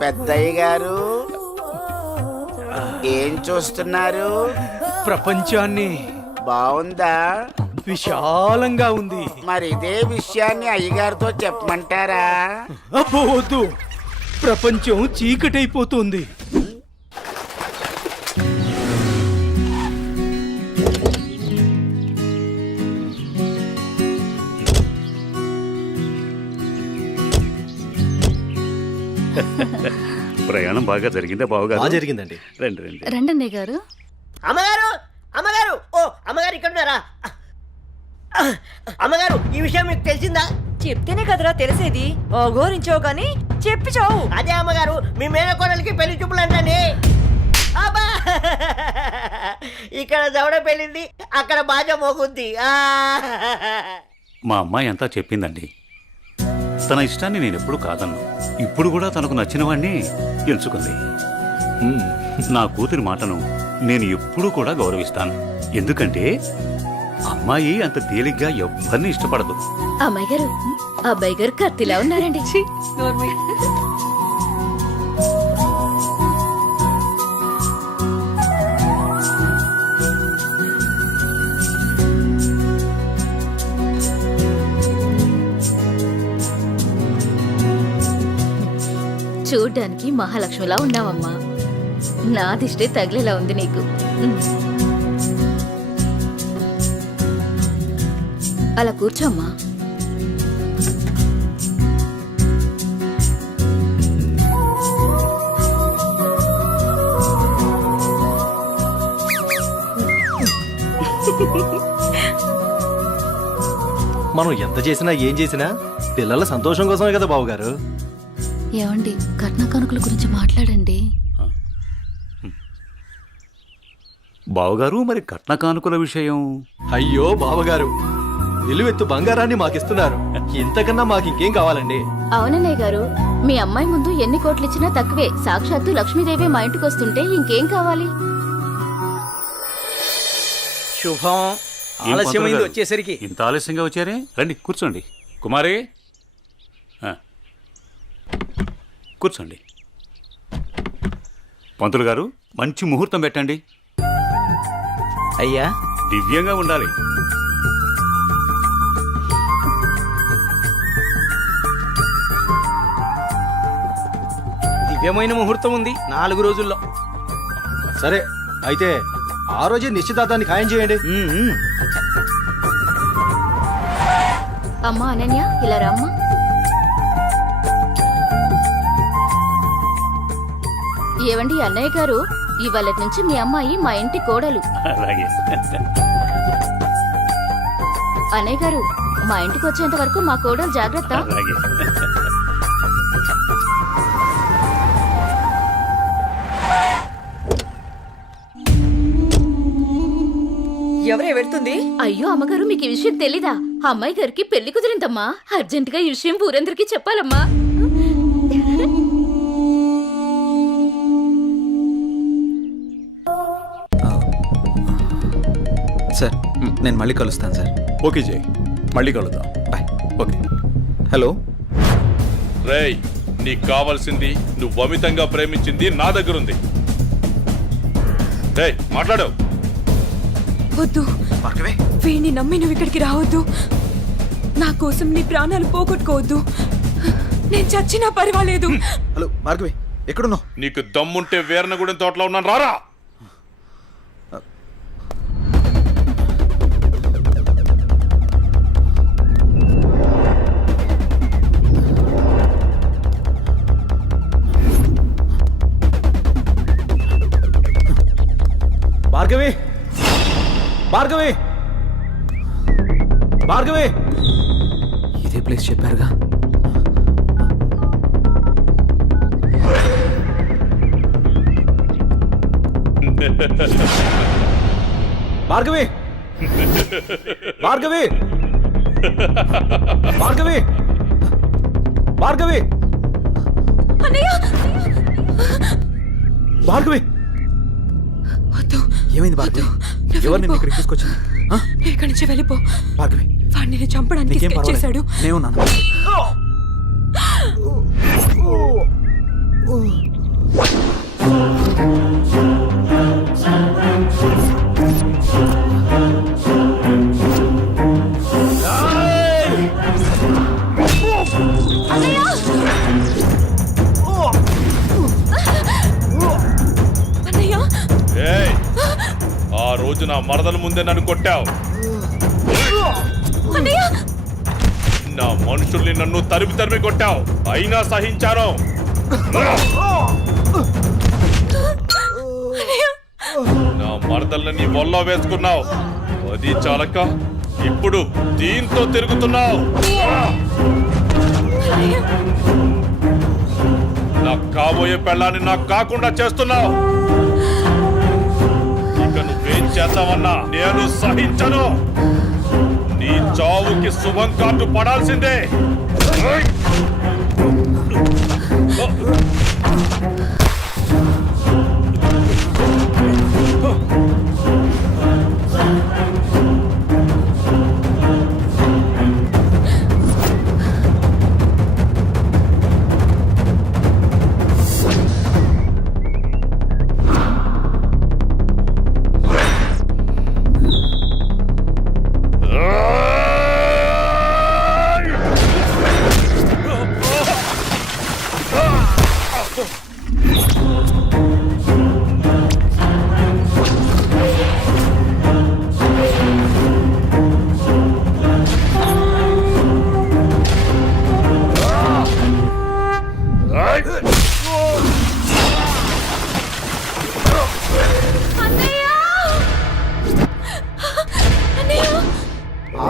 పెద్దయ్య గారు ఏం చూస్తున్నారు? ప్రపంచాన్ని. బాగుందా? విశాలంగా ఉంది. మరి ఇదే విషయాన్ని అయ్యగారితో చెప్పమంటారా? అబ్బో వద్దు, ప్రపంచం చీకటైపోతుంది. ప్రయాణం బాగా జరిగిందా బావగారు? బాగా జరిగిందండి. రండి రండి. రండన్నయ్య గారు. అమ్మగారు, అమ్మగారు, ఓ అమ్మగారు ఇక్కడ ఉన్నారా? అమ్మగారు, ఈ విషయం మీకు తెలిసిందా? చెప్తేనే కదరా తెలిసేది. ఘోరించో గాని చెప్పి చావు. అదే అమ్మగారు, మీ మేనకోడలికి పెళ్లి చూపులు అంటండి. అబ్బా, ఇక్కడ దవడ పెళ్ళింది, అక్కడ బాజ మోగుద్ది. మా అమ్మాయి అంతా చెప్పిందండి. తన ఇష్టాన్ని నేను ఎప్పుడు కాదన్ను. ఇప్పుడు కూడా తనకు నచ్చిన వాడిని ఎంచుకుంది. నా కూతురి మాటను నేను ఎప్పుడూ కూడా గౌరవిస్తాను. ఎందుకంటే అమ్మాయి అంత తేలిగ్గా ఎవ్వరిని ఇష్టపడదు. అమ్మాయి గారు, అబ్బాయి గారు కత్తిలా ఉన్నారండి. చూడ్డానికి మహాలక్ష్మిలా ఉన్నావమ్మా. నా దిష్టే తగిలేలా ఉంది నీకు. అలా కూర్చోమ్మా. మనం ఎంత చేసినా ఏం చేసినా పిల్లల సంతోషం కోసమే కదా బావగారు. ఏమండి, కట్న కానుకల గురించి మాట్లాడండి. బావగారు, మరి కట్న కానుకల విషయం? అయ్యో బావగారు, నిలువెత్తు బంగారాన్ని మాకిస్తున్నారు. ఇంతకన్నా మాకు ఇంకేం కావాలండి? అవునన్నయ్య గారు, మీ అమ్మాయి ముందు ఎన్ని కోట్లు ఇచ్చినా తక్కువే. సాక్షాత్తు లక్ష్మీదేవి మా ఇంటికి వస్తుంటే ఇంకేం కావాలి? శుభం. ఆలస్యమైంది వచ్చేసరికి. ఇంత ఆలస్యంగా వచ్చారే? రండి కూర్చోండి. కుమారి కూర్చోండి. పంతులు గారు, మంచి ముహూర్తం పెట్టండి. అయ్యా, దివ్యంగా ఉండాలి. దివ్యమైన ముహూర్తం ఉంది 4 రోజుల్లో. సరే, అయితే ఆ రోజే నిశ్చితార్థాన్ని ఖాయం చేయండి. అమ్మా అనన్య, ఇలా రామ్మా. ఏవండి అన్నయ్య గారు, ఇవాళ నుంచి మీ అమ్మాయి మా ఇంటి కోడలు. అలాగే. అన్నయ్య గారు, మా ఇంటికి వచ్చేంత వరకు మా కోడలు జాగ్రత్త. అలాగే. ఎవరే వెళ్తుంది? అయ్యో అమ్మగారు, మీకు ఈ విషయం తెలీదా? అమ్మాయి గారికి పెళ్లి కుదిరిందమ్మా. అర్జెంటుగా ఈ విషయం ఊరందరికీ చెప్పాలమ్మా. సార్, నేను మళ్ళీ కలుస్తాను సార్. ఓకే జై, మళ్ళీ కలుద్దాం. బాయ్. ఓకే. హలో రేయ్, నీకు కావాల్సింది, నువ్వు అమితంగా ప్రేమించింది నా దగ్గరుంది. రేయ్, మాట్లాడు. వద్దు, వీణ్ణి నమ్మి నువ్వు ఇక్కడికి రావద్దు. నా కోసం నీ ప్రాణాలు పోగొట్టుకోవద్దు. నేను చచ్చినా పర్వాలేదు. హలో భార్గవి, ఎక్కడున్నావు? నీకు దమ్ముంటే వీరనగూడెం తోటలో ఉన్నాను, రారా. భార్గవి, భార్గవి, భార్గవి. ఇదే ప్లేస్ చెప్పారుగా. భార్గవి, భార్గవి, భార్గవి, భార్గవి, భార్గవి. ఏమైంది భార్గవి? ఎవరు నేను ఇక్కడికి తీసుకొచ్చింది? ఇక్కడి నుంచి వెళ్ళిపో. భార్గవి వాడిని నేను చంపడానికి నీకేం స్కెచ్ పర్వాలేదు. చేశాడు. నేను ఉన్నాను. అన్నయ్య, ఏయ్, ఆ రోజు నా మరదల ముందే నన్ను కొట్టావు. అన్నయ్య, నా మనుషుల్ని నన్ను తరిమి తరిమి కొట్టావు, అయినా సహించాను. నా మరదల్ని నీ ఒళ్ళో వేసుకున్నావు, అది చాలక ఇప్పుడు దీంతో తిరుగుతున్నావు. నాకు కాబోయే పెళ్ళాన్ని నాకు కాకుండా చేస్తున్నావు. ఇక నువ్వేం చేద్దామన్నా నేను సహించను. నీ చావుకి శుభం కార్డు పడాల్సిందే.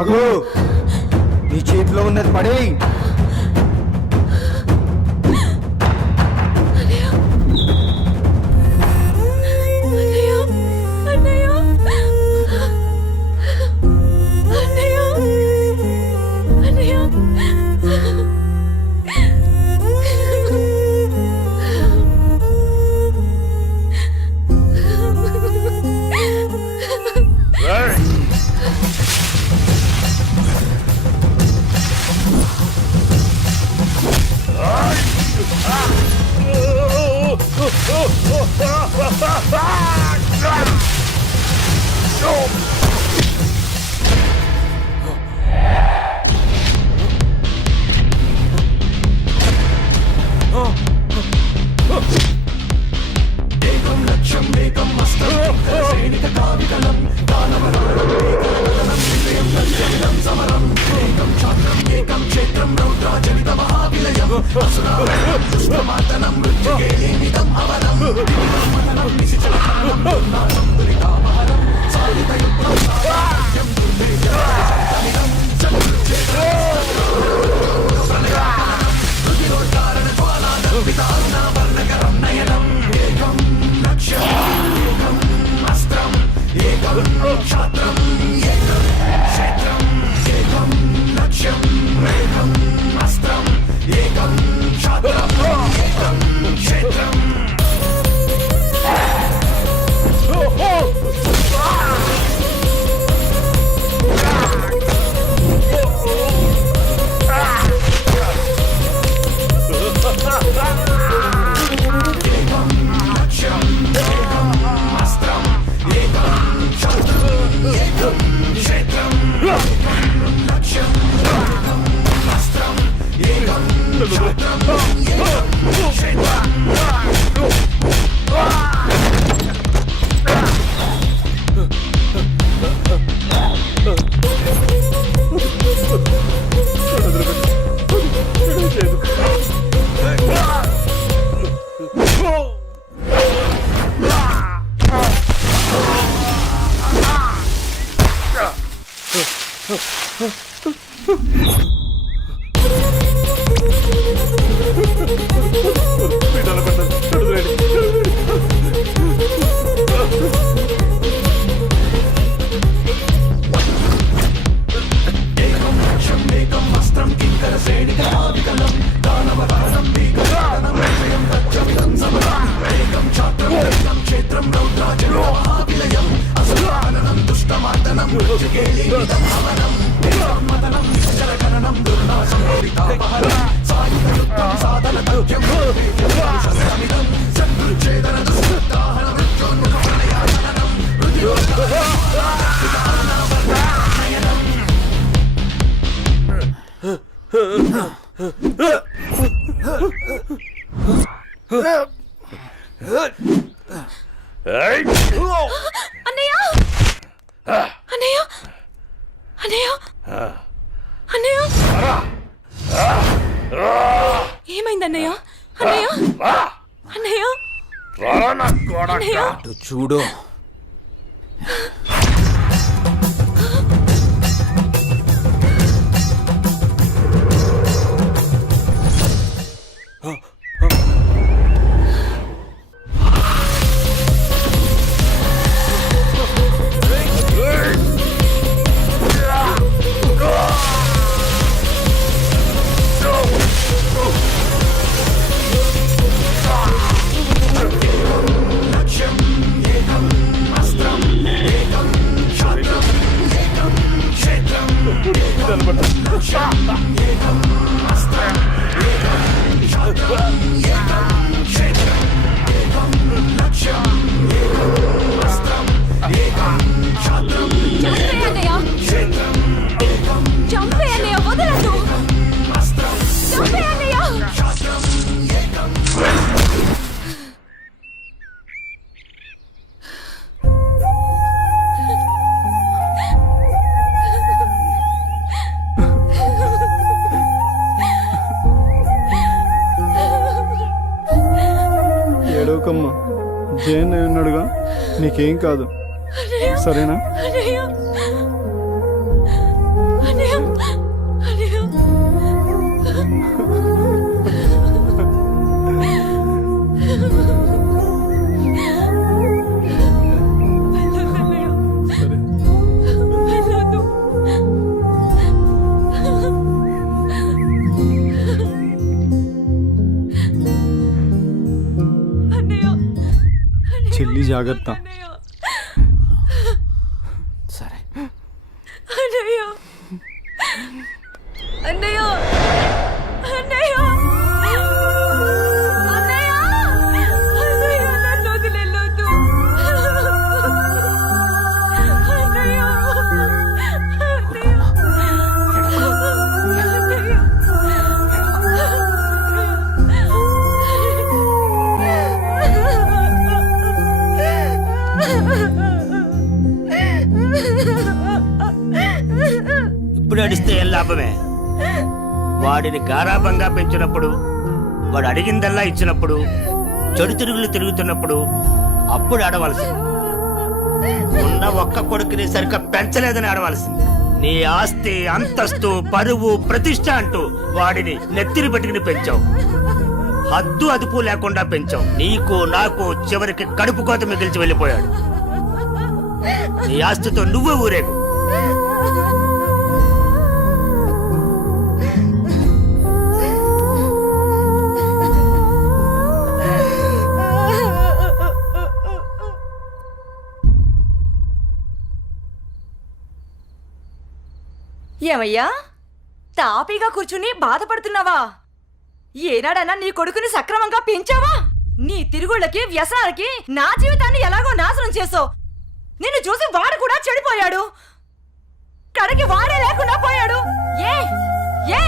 ఆగు, నీ చేతిలో ఉన్నది పడే. క్షేత్రం రౌద్రాజన మహావిలయం అసలు దుష్టమార్దనం ఏయ్! అన్నయ్య అన్నయ్య అన్నయ్య అన్నయ్య ఏమైంది అన్నయ్య అన్నయ్య అన్నయ్య రారా నా కొడకా. అటు చూడు. చంపే అన్నయ్య వదలదు చంపే అన్నయ్య ఏడవకమ్మా, జయన్ ఉన్నాడుగా, నీకేం కాదు, సరేనా? అన్నయ్య అన్నయ్య అన్నయ్య చెల్లి జాగ్రత్త. సరే. అన్నయ్య అన్నయ్య అన్నయ్య అన్నయ్య అన్నయ్య నన్ను వదిలేయొద్దు అన్నయ్య ఇప్పుడు అడిస్తే ఏం లాభమే? వాడిని గారాబంగా పెంచినప్పుడు, వాడు అడిగిందల్లా ఇచ్చినప్పుడు, చెడు తిరుగులు తిరుగుతున్నప్పుడు అప్పుడు ఆడవలసింది. ఉన్న ఒక్క కొడుకుని సరిగ్గా పెంచలేదని ఆడవలసింది. నీ ఆస్తి, అంతస్తు, పరువు, ప్రతిష్ట అంటూ వాడిని నెత్తిని పెట్టుకుని పెంచావు. హద్దు అదుపు లేకుండా పెంచావు. నీకు నాకు చివరికి కడుపు కోత మిగిల్చి వెళ్ళిపోయాడు. నీ ఆస్తితో నువ్వే ఊరేగు. ఏమయ్యా, తాపీగా కూర్చుని బాధపడుతున్నావా? ఏనాడన్నా నీ కొడుకుని సక్రమంగా పెంచావా? నీ తిరుగుళ్ళకి, వ్యసనాలకి నా జీవితాన్ని ఎలాగో నాశనం చేసావు. నిన్ను చూసి వాడు కూడా చెడిపోయాడు. కడకి వాడే లేకుండా పోయాడు. ఏ ఏ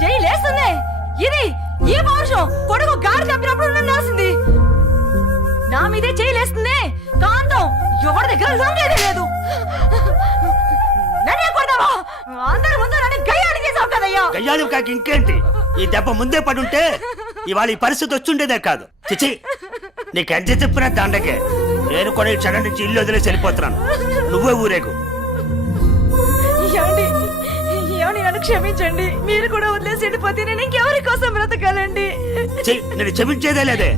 చెయ్యి లేస్తుంది. ఇది ఈ పౌరుషం కొడుకు గాడి తప్పినప్పుడు ఉండాల్సింది. నా మీదే చెయ్యి లేస్తుంది. కాంతం ఎవరి దగ్గర లొంగేదే లేదు. నన్నే కొడతావా? అందరి ముందు నన్ను గయ్యాడి చేసావు కదయ్యా. గయ్యాడు కాక ఇంకేంటి? ఈ దెబ్బ ముందే పడుంటే ఇవాళ ఈ పరిస్థితి వచ్చుండేదే కాదు. చిచి, నీకు ఎంత చెప్పినా దండకే. నేను కూడా ఈ క్షణం నుంచి ఇల్లు వదిలేసి వెళ్ళిపోతున్నాను. నువ్వే ఊరేగు. ఏమండి, ఏమండి, నన్ను క్షమించండి. మీరు కూడా వదిలేసి వెళ్ళిపోతే నేను ఇంకెవరి కోసం బ్రతకాలండి? నేను క్షమించేదే లేదే.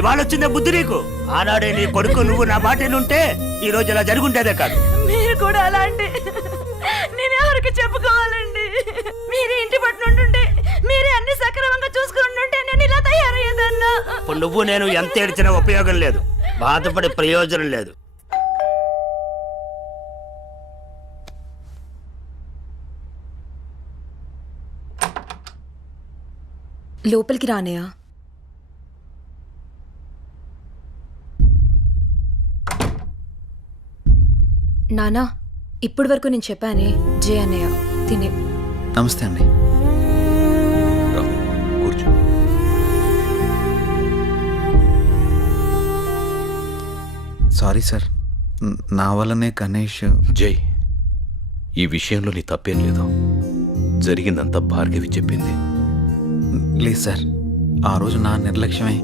ఇవాళ వచ్చిందే బుద్ధి నీకు. ఆనాడే నీ కొడుకు నువ్వు నా మాట ఉంటే ఈ రోజు ఇలా జరుగుంటేదే కాదు. మీరు కూడా అలా అంటే నేను ఎవరికి చెప్పుకోవాలండి? మీరే ఇంటి పట్టునుంటుంటే, మీరే అన్ని సక్రమంగా చూసుకుంటుంటే నేను ఇలా తయారయ్యేదన్నా. ఇప్పుడు నువ్వు నేను ఎంత ఏడ్చినా ఉపయోగం లేదు. బాధపడే ప్రయోజనం లేదు. లోపలికి రానయ్యా. నానా, ఇప్పటి వరకు నేను చెప్పానే జయ అన్నయ్య తినే. నమస్తే అండి. సారీ సార్, నా వల్లనే గణేష్. జై, ఈ విషయంలో నీ తప్పేం లేదు. జరిగిందంతా భార్గవి చెప్పింది. లేదు సార్, ఆ రోజు నా నిర్లక్ష్యమే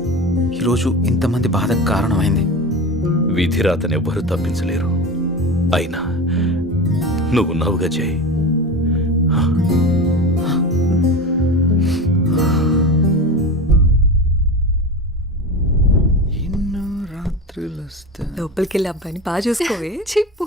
ఈరోజు ఇంతమంది బాధకు కారణమైంది. విధిరాతనెవ్వరూ తప్పించలేరు. అయినా నువ్వున్నావుగా జై. ఎన్నో రాత్రులు వస్తా. లోపలికి వెళ్ళి అబ్బాయిని బాగా చూసుకోవే. చిప్పు